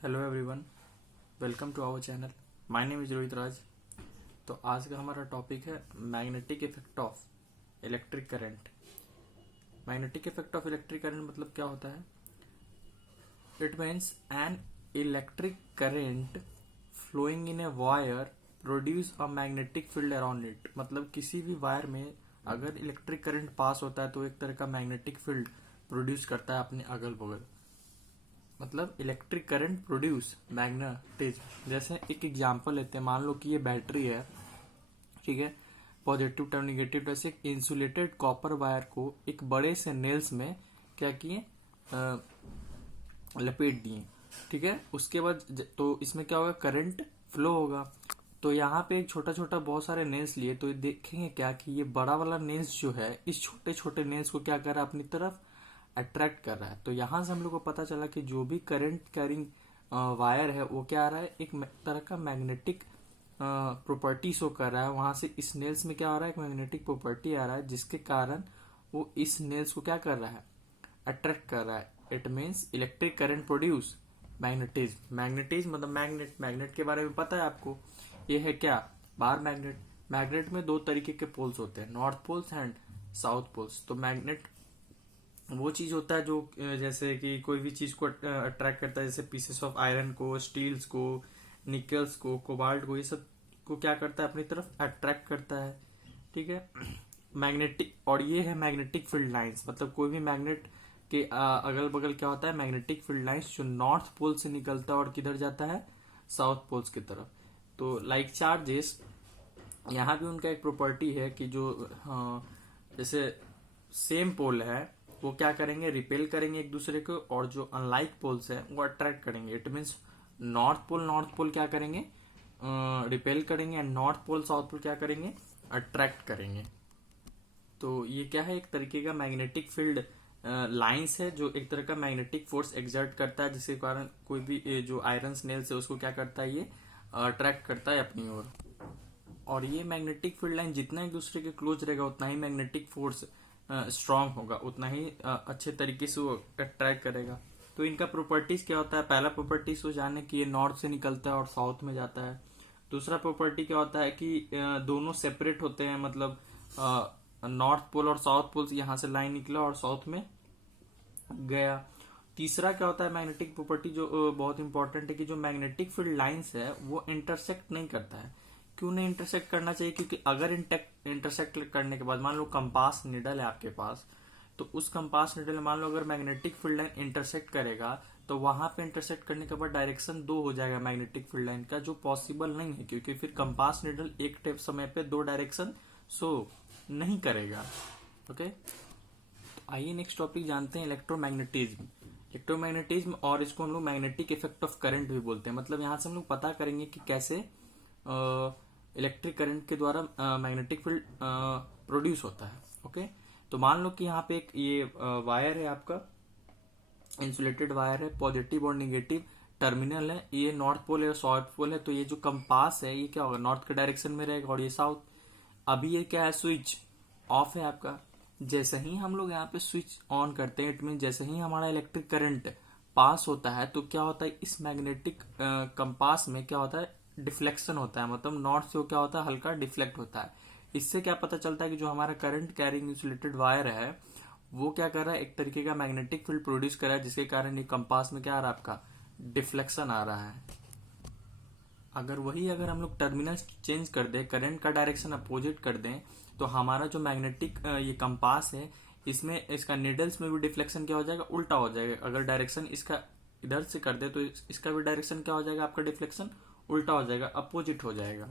Hello everyone, welcome to our channel. My name is Rohit Raj. तो आज का हमारा टॉपिक है magnetic effect of electric current. Magnetic effect of electric current मतलब क्या होता है? It means an electric current flowing in a wire produce a magnetic field around it. मतलब किसी भी वायर में अगर इलेक्ट्रिक करंट पास होता है तो एक तरह का मैग्नेटिक फील्ड प्रोड्यूस करता है अपने अगल बगल। मतलब इलेक्ट्रिक करंट प्रोड्यूस मैग्नेटिज्म। जैसे एक एग्जांपल लेते हैं, मान लो कि ये बैटरी है, ठीक है, पॉजिटिव टर्म नेगेटिव। वैसे एक इंसुलेटेड कॉपर वायर को एक बड़े से नेल्स में क्या किए, लपेट दिए, ठीक है। उसके बाद तो इसमें क्या होगा, करंट फ्लो होगा। तो यहाँ पे एक छोटा छोटा बहुत सारे नेल्स लिए, तो देखेंगे क्या कि ये बड़ा वाला नेल्स जो है इस छोटे छोटे नेल्स को क्या कर रहा है, अपनी तरफ अट्रैक्ट कर रहा है। तो यहां से हम लोग को पता चला कि जो भी करंट कैरिंग वायर है वो क्या आ रहा है, एक तरह का मैग्नेटिक प्रॉपर्टी शो कर रहा है। वहां से इस नेल्स में क्या आ रहा है, एक मैग्नेटिक प्रॉपर्टी आ रहा है, जिसके कारण वो इस नेल्स को क्या कर रहा है, अट्रैक्ट कर रहा है। It means electric current produce magnetism. Magnetism मतलब मैग्नेट। मैग्नेट के बारे में पता है आपको, ये है क्या, बार मैग्नेट। मैग्नेट में दो तरीके के पोल्स होते हैं, north poles and south poles. तो मैग्नेट वो चीज होता है जो जैसे कि कोई भी चीज को अट्रैक्ट करता है, जैसे पीसेस ऑफ आयरन को, स्टील्स को, निकल्स को, कोबाल्ट को, ये सब को क्या करता है, अपनी तरफ अट्रैक्ट करता है, ठीक है। मैग्नेटिक, और ये है मैग्नेटिक फील्ड लाइंस। मतलब कोई भी मैग्नेट के अगल बगल क्या होता है, मैग्नेटिक फील्ड लाइंस जो नॉर्थ पोल से निकलता है और किधर जाता है, साउथ पोल्स की तरफ। तो लाइक चार्जेस, यहाँ भी उनका एक प्रॉपर्टी है कि जो जैसे सेम पोल है वो क्या करेंगे, रिपेल करेंगे एक दूसरे को, और जो अनलाइक पोल्स है वो अट्रैक्ट करेंगे। इट मीन्स नॉर्थ पोल क्या करेंगे, रिपेल करेंगे, and north pole south pole क्या करेंगे, अट्रैक्ट करेंगे। तो ये क्या है, एक तरीके का मैग्नेटिक फील्ड लाइंस है जो एक तरह का मैग्नेटिक फोर्स एग्जर्ट करता है, जिसके कारण कोई भी जो आयरन स्नेल्स है उसको क्या करता है, ये अट्रैक्ट करता है अपनी ओर। और ये मैग्नेटिक फील्ड लाइन जितना एक दूसरे के क्लोज रहेगा उतना ही मैग्नेटिक फोर्स स्ट्रांग होगा, उतना ही अच्छे तरीके से वो अट्रैक्ट करेगा। तो इनका प्रॉपर्टीज क्या होता है, पहला प्रॉपर्टीज तो जाने कि ये नॉर्थ से निकलता है और साउथ में जाता है। दूसरा प्रॉपर्टी क्या होता है कि दोनों सेपरेट होते हैं, मतलब नॉर्थ पोल और साउथ पोल, यहाँ से लाइन निकला और साउथ में गया। तीसरा क्या होता है मैग्नेटिक प्रॉपर्टी जो बहुत इंपॉर्टेंट है, कि जो मैग्नेटिक फील्ड लाइंस है वो इंटरसेक्ट नहीं करता है। क्यों नहीं इंटरसेक्ट करना चाहिए, क्योंकि अगर इंटरसेक्ट करने के बाद मान लो कंपास निडल है आपके पास, तो उस कंपास निडल में मान लो अगर मैग्नेटिक फील्ड लाइन इंटरसेक्ट करेगा, तो वहां पे इंटरसेक्ट करने के बाद डायरेक्शन दो हो जाएगा मैग्नेटिक फील्ड लाइन का, जो पॉसिबल नहीं है, क्योंकि फिर कंपास निडल एक समय पे दो डायरेक्शन शो नहीं करेगा। ओके, आइए नेक्स्ट टॉपिक जानते हैं, इलेक्ट्रोमैग्नेटिज्म। इलेक्ट्रोमैग्नेटिज्म, और इसको हम लोग मैग्नेटिक इफेक्ट ऑफ करंट भी बोलते हैं। मतलब यहां से हम लोग पता करेंगे कि कैसे इलेक्ट्रिक करंट के द्वारा मैग्नेटिक फील्ड प्रोड्यूस होता है। ओके, तो मान लो कि यहाँ पे एक ये वायर है आपका, इंसुलेटेड वायर है, पॉजिटिव और निगेटिव टर्मिनल है, ये नॉर्थ पोल है और साउथ पोल है। तो ये जो कंपास है ये क्या होगा, नॉर्थ के डायरेक्शन में रहेगा, और ये साउथ। अभी ये क्या है, स्विच ऑफ है आपका। जैसे ही हम लोग यहाँ पे स्विच ऑन करते हैं, इट मीन जैसे ही हमारा इलेक्ट्रिक करंट पास होता है, तो क्या होता है, इस मैग्नेटिक कंपास में क्या होता है, डिफ्लेक्शन होता है। मतलब नॉर्थ से क्या होता है, हल्का डिफ्लेक्ट होता है। इससे क्या पता चलता है कि जो हमारा करंट कैरिंग इंसुलेटेड वायर है वो क्या कर रहा है, एक तरीके का मैग्नेटिक फील्ड प्रोड्यूस कर रहा है, जिसके कारण ये कंपास में क्या आ रहा है, आपका डिफ्लेक्शन आ रहा है। अगर हम लोग टर्मिनल चेंज कर दें, करंट का डायरेक्शन अपोजिट कर दें, तो हमारा जो मैग्नेटिक ये कंपास है, इसमें इसका निडल्स में भी डिफ्लेक्शन क्या हो जाएगा, उल्टा हो जाएगा। अगर डायरेक्शन इसका इधर से कर दे तो इसका भी डायरेक्शन क्या हो जाएगा, आपका डिफ्लेक्शन उल्टा हो जाएगा, अपोजिट हो जाएगा।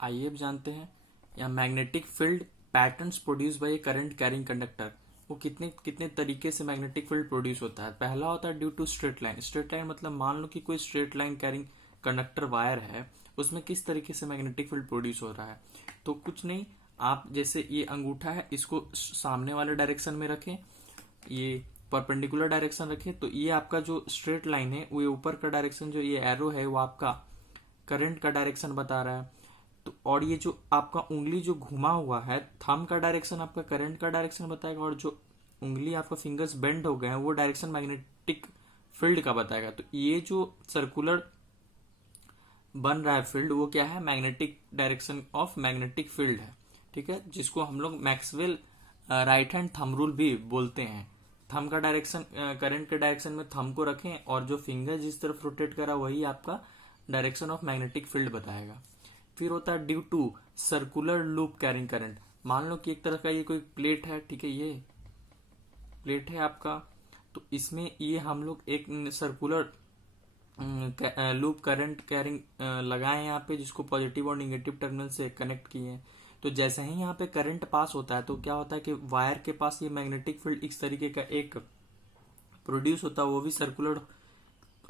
आइए अब जानते हैं, या magnetic field patterns produce by current carrying conductor. वो कितने कितने तरीके से मैग्नेटिक फील्ड प्रोड्यूस होता है। पहला होता है due to straight line. Straight line मतलब मान लो कि कोई straight line carrying conductor wire है, उसमें किस तरीके से मैग्नेटिक फील्ड प्रोड्यूस हो रहा है। तो कुछ नहीं, आप जैसे ये अंगूठा है, इसको सामने वाले डायरेक्शन में रखें, ये परपेंडिकुलर डायरेक्शन रखें, तो ये आपका जो स्ट्रेट लाइन है वो ऊपर का डायरेक्शन, जो ये एरो है वो आपका करंट का डायरेक्शन बता रहा है। तो और ये जो आपका उंगली जो घुमा हुआ है, थंब का डायरेक्शन आपका करंट का डायरेक्शन बताएगा, और जो उंगली आपका फिंगर्स बेंड हो गए हैं वो डायरेक्शन मैग्नेटिक फील्ड का बताएगा। तो ये जो सर्कुलर बन रहा है फील्ड, वो क्या है, magnetic direction of magnetic field है, ठीक है, जिसको हम लोग Maxwell right hand thumb rule भी बोलते हैं। थंब का डायरेक्शन, करंट के डायरेक्शन में थंब को रखें और जो फिंगर जिस तरफ रोटेट करा वही आपका डायरेक्शन ऑफ मैग्नेटिक फील्ड बताएगा। फिर होता है due to circular loop carrying current. मान लो कि एक तरह का ये कोई प्लेट है, ठीक है, ये प्लेट है आपका, तो इसमें ये हम लोग एक सर्कुलर लूप करंट कैरिंग लगाए यहाँ पे, जिसको पॉजिटिव और निगेटिव टर्मिनल से कनेक्ट किए हैं। तो जैसे ही यहाँ पे करंट पास होता है तो क्या होता है कि वायर के पास ये मैग्नेटिक फील्ड इस तरीके का एक प्रोड्यूस होता है, वो भी सर्कुलर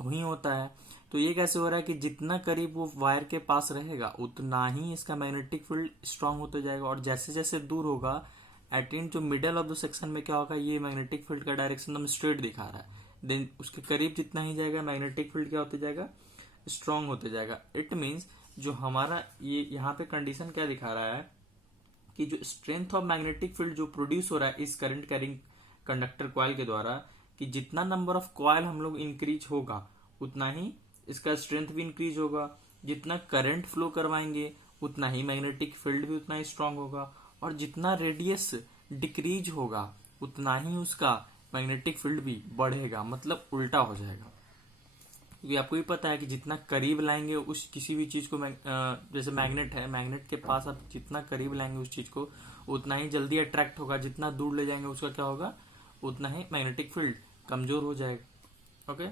ही होता है। तो ये कैसे हो रहा है कि जितना करीब वो वायर के पास रहेगा उतना ही इसका मैग्नेटिक फील्ड स्ट्रांग होता जाएगा, और जैसे जैसे दूर होगा एट एंड जो मिडल ऑफ द सेक्शन में क्या होगा, ये मैग्नेटिक फील्ड का डायरेक्शन एकदम स्ट्रेट दिखा रहा है। देन उसके करीब जितना ही जाएगा मैग्नेटिक फील्ड क्या होते जाएगा, स्ट्रांग होते जाएगा। इट मीन्स जो हमारा ये यहाँ पे कंडीशन क्या दिखा रहा है कि जो स्ट्रेंथ ऑफ मैग्नेटिक फील्ड जो प्रोड्यूस हो रहा है इस करंट कैरिंग कंडक्टर कॉइल के द्वारा, कि जितना नंबर ऑफ कॉइल हम लोग इंक्रीज होगा उतना ही इसका स्ट्रेंथ भी इंक्रीज होगा, जितना करंट फ्लो करवाएंगे उतना ही मैग्नेटिक फील्ड भी उतना ही स्ट्रांग होगा, और जितना रेडियस डिक्रीज होगा उतना ही उसका मैग्नेटिक फील्ड भी बढ़ेगा, मतलब उल्टा हो जाएगा। क्योंकि आपको भी पता है कि जितना करीब लाएंगे उस किसी भी चीज को, जैसे मैग्नेट है, मैग्नेट के पास आप जितना करीब लाएंगे उस चीज को उतना ही जल्दी अट्रैक्ट होगा, जितना दूर ले जाएंगे उसका क्या होगा, उतना ही मैग्नेटिक फील्ड कमजोर हो जाएगा। ओके,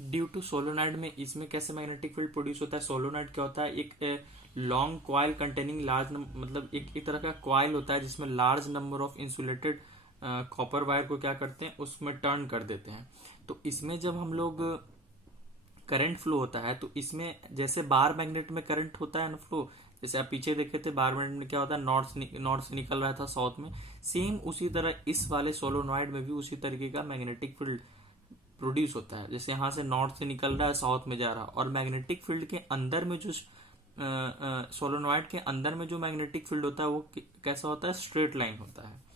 ड्यू टू सोलोनाइड में इसमें कैसे मैग्नेटिक फील्ड प्रोड्यूस होता है। सोलोनाइड क्या होता है, एक लॉन्ग कॉइल कंटेनिंग लार्ज, मतलब एक तरह का कॉइल होता है जिसमें large number of insulated copper wire को क्या करते हैं, उसमें टर्न कर देते हैं। तो इसमें जब हम लोग करंट फ्लो होता है तो इसमें जैसे बार मैग्नेट में करंट होता है ना फ्लो, जैसे आप पीछे देखे थे बार मैग्नेट में क्या होता है, नॉर्थ से निकल रहा था साउथ में, सेम उसी तरह इस वाले सोलोनॉइड में भी उसी तरीके का मैग्नेटिक फील्ड प्रोड्यूस होता है। जैसे यहाँ से नॉर्थ से निकल रहा है साउथ में जा रहा है, और मैग्नेटिक फील्ड के अंदर में जो सोलोनॉइड के अंदर में जो मैग्नेटिक फील्ड होता है वो कैसा होता है, स्ट्रेट लाइन होता है।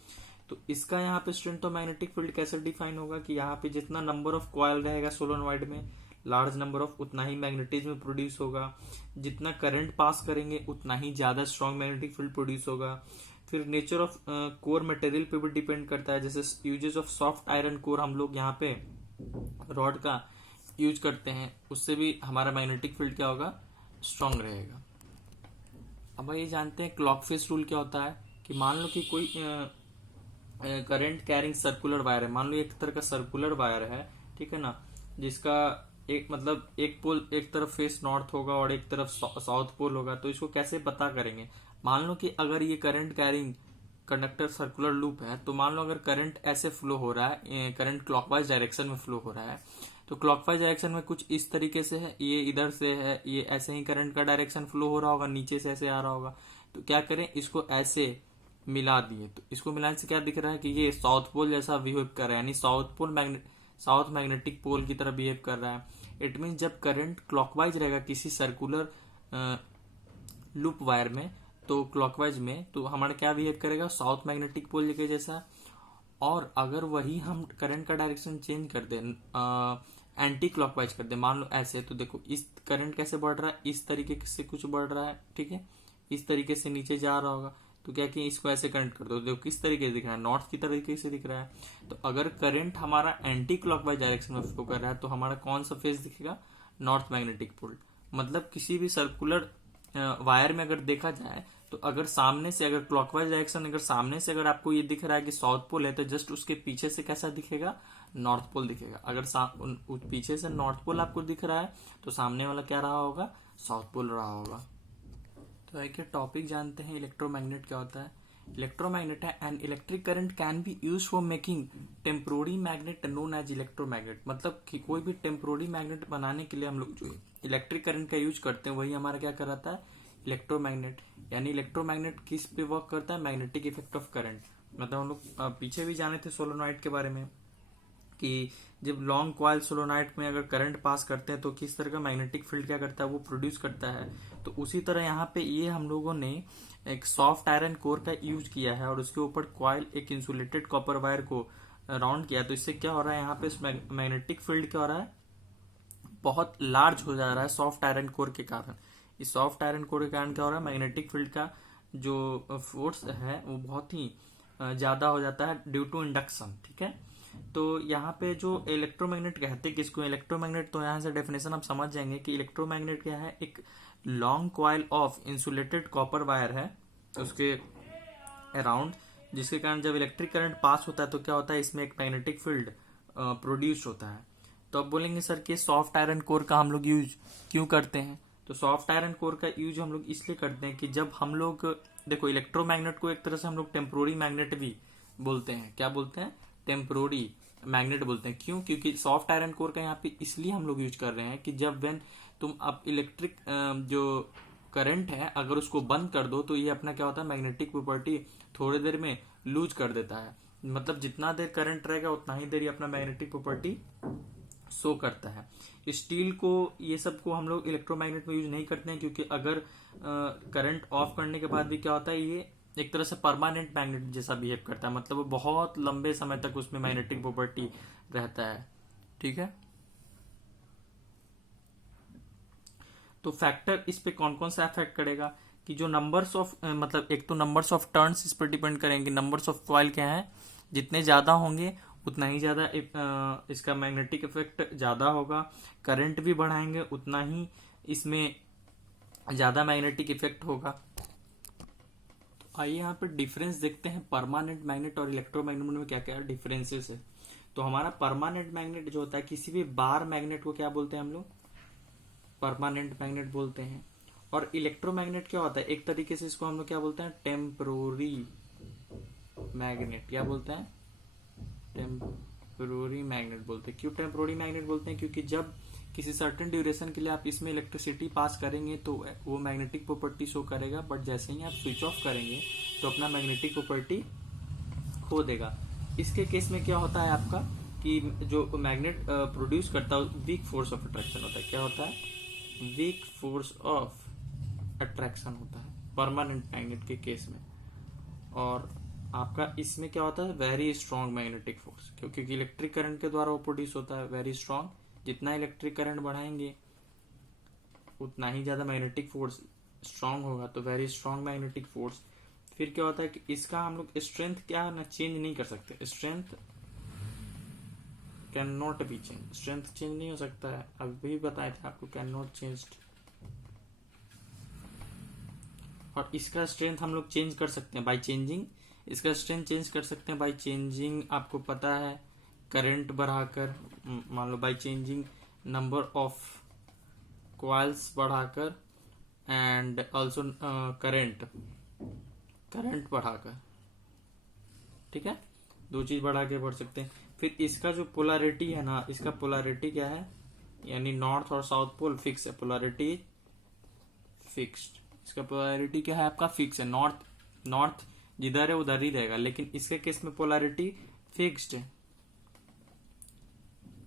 तो इसका यहाँ पे स्ट्रेंथ ऑफ मैग्नेटिक फील्ड कैसे डिफाइन होगा कि यहाँ पे जितना नंबर ऑफ कॉइल रहेगा सोलोनॉइड में, लार्ज नंबर ऑफ, उतना ही मैग्नेटिज्म प्रोड्यूस होगा, जितना करंट पास करेंगे उतना ही ज्यादा स्ट्रॉन्ग मैग्नेटिक फील्ड प्रोड्यूस होगा। फिर नेचर ऑफ कोर मटेरियल पे भी डिपेंड करता है, जैसे uses of soft iron core हम लोग यहाँ पे रॉड का यूज करते हैं, उससे भी हमारा मैग्नेटिक फील्ड क्या होगा, स्ट्रांग रहेगा। अब ये जानते हैं क्लॉक फेस रूल क्या होता है, कि मान लो कि कोई करंट कैरिंग सर्कुलर वायर है, मान लो एक तरह का सर्कुलर वायर है, ठीक है ना, जिसका एक मतलब एक पोल, एक तरफ फेस नॉर्थ होगा और एक तरफ साउथ पोल होगा। तो इसको कैसे पता करेंगे, मान लो कि अगर ये current carrying conductor circular loop है, तो मान लो अगर करंट ऐसे फ्लो हो रहा है, करंट क्लॉकवाइज डायरेक्शन में फ्लो हो रहा है, तो क्लॉकवाइज डायरेक्शन में कुछ इस तरीके से है, ये इधर से है, ये ऐसे ही करंट का डायरेक्शन फ्लो हो रहा होगा, नीचे से ऐसे आ रहा होगा। तो क्या करें, इसको ऐसे मिला दिए, तो इसको मिलाने से क्या दिख रहा है कि ये साउथ पोल जैसा बिहेव कर रहा है, यानी साउथ मैग्नेटिक पोल की तरह बिहेव कर रहा है। इट मीन जब करंट क्लॉकवाइज रहेगा किसी सर्कुलर लूप वायर में, तो क्लॉकवाइज में तो हमारा क्या बिहेव करेगा, साउथ मैग्नेटिक पोल के जैसा। और अगर वही हम करंट का डायरेक्शन चेंज कर दें, एंटी क्लॉकवाइज कर दे, मान लो ऐसे, तो देखो इस करंट कैसे बढ़ रहा है, इस तरीके से कुछ बढ़ रहा है, ठीक है, इस तरीके से नीचे जा रहा होगा। तो क्या कि इसको ऐसे करंट कर दो, देखो किस तरीके से दिख रहा है, नॉर्थ की तरीके से दिख रहा है। तो अगर करंट हमारा एंटी क्लॉकवाइज डायरेक्शन में फ्लो कर रहा है तो हमारा कौन सा फेज दिखेगा, नॉर्थ मैग्नेटिक पोल। मतलब किसी भी सर्कुलर वायर में अगर देखा जाए तो अगर सामने से, अगर क्लॉकवाइज डायरेक्शन, अगर सामने से अगर आपको ये दिख रहा है कि साउथ पोल है, तो जस्ट उसके पीछे से कैसा दिखेगा, नॉर्थ पोल दिखेगा। अगर पीछे से नॉर्थ पोल आपको दिख रहा है तो सामने वाला क्या रहा होगा, साउथ पोल रहा होगा। तो एक टॉपिक जानते हैं, इलेक्ट्रोमैग्नेट क्या होता है। इलेक्ट्रोमैग्नेट है an electric current can be use for making temporary magnet known as electromagnet. मतलब कि कोई भी टेम्पोररी मैग्नेट बनाने के लिए हम लोग जो इलेक्ट्रिक करंट का यूज करते हैं वही हमारा क्या कराता है, इलेक्ट्रोमैग्नेट। यानी इलेक्ट्रोमैग्नेट किस पे वर्क करता है, मैग्नेटिक इफेक्ट ऑफ करंट। मतलब हम लोग पीछे भी जाने थे सोलोनॉइड के बारे में कि जब लॉन्ग कॉइल सोलोनॉइड में अगर करंट पास करते हैं तो किस तरह का मैग्नेटिक फील्ड क्या करता है, वो प्रोड्यूस करता है। तो उसी तरह यहाँ पे ये हम लोगों ने एक सॉफ्ट आयरन कोर का यूज किया है और उसके ऊपर कॉइल, एक इंसुलेटेड कॉपर वायर को राउंड किया तो इससे क्या हो रहा है, यहाँ पे मैग्नेटिक फील्ड क्या हो रहा है, बहुत लार्ज हो जा रहा है सॉफ्ट आयरन कोर के कारण। इस सॉफ्ट आयरन कोर के कारण क्या हो रहा है, मैग्नेटिक फील्ड का जो फोर्स है वो बहुत ही ज्यादा हो जाता है ड्यू टू इंडक्शन। ठीक है, तो यहाँ पे जो इलेक्ट्रोमैग्नेट कहते हैं किसको, इलेक्ट्रोमैग्नेट, तो यहाँ से डेफिनेशन आप समझ जाएंगे कि इलेक्ट्रोमैग्नेट क्या है, एक long coil of insulated copper wire है उसके अराउंड, जिसके कारण जब इलेक्ट्रिक करंट पास होता है तो क्या होता है, इसमें एक मैग्नेटिक फील्ड प्रोड्यूस होता है। तो अब बोलेंगे सर कि सॉफ्ट आयरन कोर का हम लोग यूज क्यों करते हैं, तो सॉफ्ट आयरन कोर का यूज हम लोग इसलिए करते हैं कि जब हम लोग देखो इलेक्ट्रोमैग्नेट को एक तरह से हम लोग टेम्पोररी मैग्नेट भी बोलते हैं, क्या बोलते हैं, टेम्पोररी मैग्नेट बोलते हैं। क्यों, क्योंकि सॉफ्ट आयरन कोर का यहाँ पे इसलिए हम लोग यूज कर रहे हैं कि जब वेन तुम अब इलेक्ट्रिक जो करंट है अगर उसको बंद कर दो तो ये अपना क्या होता है, मैग्नेटिक प्रॉपर्टी थोड़ी देर में लूज कर देता है। मतलब जितना देर करंट रहेगा उतना ही देर ये अपना मैग्नेटिक प्रॉपर्टी शो करता है। स्टील को ये सब को हम लोग इलेक्ट्रोमैग्नेट में यूज नहीं करते हैं, क्योंकि अगर करंट ऑफ करने के बाद भी क्या होता है, ये एक तरह से परमानेंट मैग्नेट जैसा बिहेव करता है, मतलब वो बहुत लंबे समय तक उसमें मैग्नेटिक प्रॉपर्टी रहता है। ठीक है, तो फैक्टर इस पे कौन कौन सा इफेक्ट करेगा कि जो नंबर्स ऑफ मतलब एक तो नंबर्स ऑफ टर्न्स इस पर डिपेंड करेंगे, नंबर्स ऑफ कॉइल क्या है, जितने ज्यादा होंगे उतना ही ज्यादा इसका मैग्नेटिक इफेक्ट ज्यादा होगा, करंट भी बढ़ाएंगे उतना ही इसमें ज्यादा मैग्नेटिक इफेक्ट होगा। तो आइए यहाँ पे डिफरेंस देखते हैं परमानेंट मैग्नेट और इलेक्ट्रोमैग्नेट में क्या क्या डिफरेंसेस है। तो हमारा परमानेंट मैग्नेट जो होता है, किसी भी बार मैग्नेट को क्या बोलते हैं हम लोग, परमानेंट मैग्नेट बोलते हैं। और इलेक्ट्रोमैग्नेट क्या होता है, एक तरीके से इसको हम लोग क्या बोलते हैं, टेम्पोररी मैग्नेट। क्या बोलते हैं, टेम्पोररी मैग्नेट बोलते हैं। क्यों टेम्पोररी मैग्नेट बोलते हैं, क्योंकि जब किसी सर्टेन ड्यूरेशन के लिए आप इसमें इलेक्ट्रिसिटी पास करेंगे तो वो मैग्नेटिक प्रॉपर्टी शो करेगा, बट जैसे ही आप स्विच ऑफ करेंगे तो अपना मैग्नेटिक प्रॉपर्टी खो देगा। इसके केस में क्या होता है आपका कि जो मैग्नेट प्रोड्यूस करता है वीक फोर्स ऑफ अट्रैक्शन होता है। क्या होता है, वीक फोर्स ऑफ अट्रैक्शन होता है परमानेंट मैग्नेट के केस में। और आपका इसमें क्या होता है, वेरी स्ट्रॉन्ग मैग्नेटिक फोर्स, क्योंकि इलेक्ट्रिक करंट के द्वारा वो प्रोड्यूस होता है वेरी स्ट्रॉन्ग। जितना इलेक्ट्रिक करंट बढ़ाएंगे उतना ही ज्यादा मैग्नेटिक फोर्स स्ट्रॉन्ग होगा, तो वेरी स्ट्रॉन्ग मैग्नेटिक फोर्स। फिर क्या होता है कि इसका हम लोग स्ट्रेंथ क्या है ना चेंज नहीं कर सकते, strength can not be change, strength change नहीं हो सकता है, अभी बताए थे आपको, कैन नॉट चेंज। और इसका स्ट्रेंथ हम लोग चेंज कर सकते हैं बाय चेंजिंग, इसका स्ट्रेंथ चेंज कर सकते हैं बाय चेंजिंग, आपको पता है करंट बढ़ाकर, मान लो by changing number of coils बढ़ाकर एंड ऑल्सो करंट बढ़ाकर। ठीक है, दो चीज बढ़ा के बढ़ सकते हैं। फिर इसका जो पोलैरिटी है ना, इसका पोलैरिटी क्या है, यानी नॉर्थ और साउथ पोल फिक्स है, पोलैरिटी फिक्स्ड। इसका पोलैरिटी क्या है आपका, फिक्स है, नॉर्थ जिधर है उधर ही रहेगा, लेकिन इसके केस में पोलैरिटी फिक्स्ड है,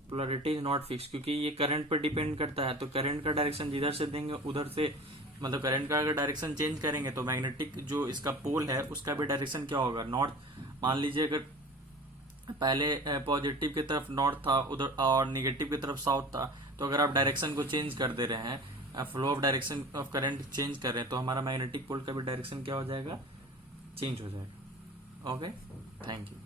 पोलैरिटी इज नॉट फिक्स, क्योंकि ये करंट पर डिपेंड करता है। तो करंट का डायरेक्शन जिधर से देंगे उधर से, मतलब करंट का अगर डायरेक्शन चेंज करेंगे तो मैग्नेटिक जो इसका पोल है उसका भी डायरेक्शन क्या होगा, नॉर्थ। मान लीजिए अगर पहले पॉजिटिव की तरफ नॉर्थ था उधर और निगेटिव की तरफ साउथ था, तो अगर आप डायरेक्शन को चेंज कर दे रहे हैं, flow of direction of current change कर रहे हैं, तो हमारा मैग्नेटिक पोल का भी डायरेक्शन क्या हो जाएगा, चेंज हो जाएगा। Okay, thank you.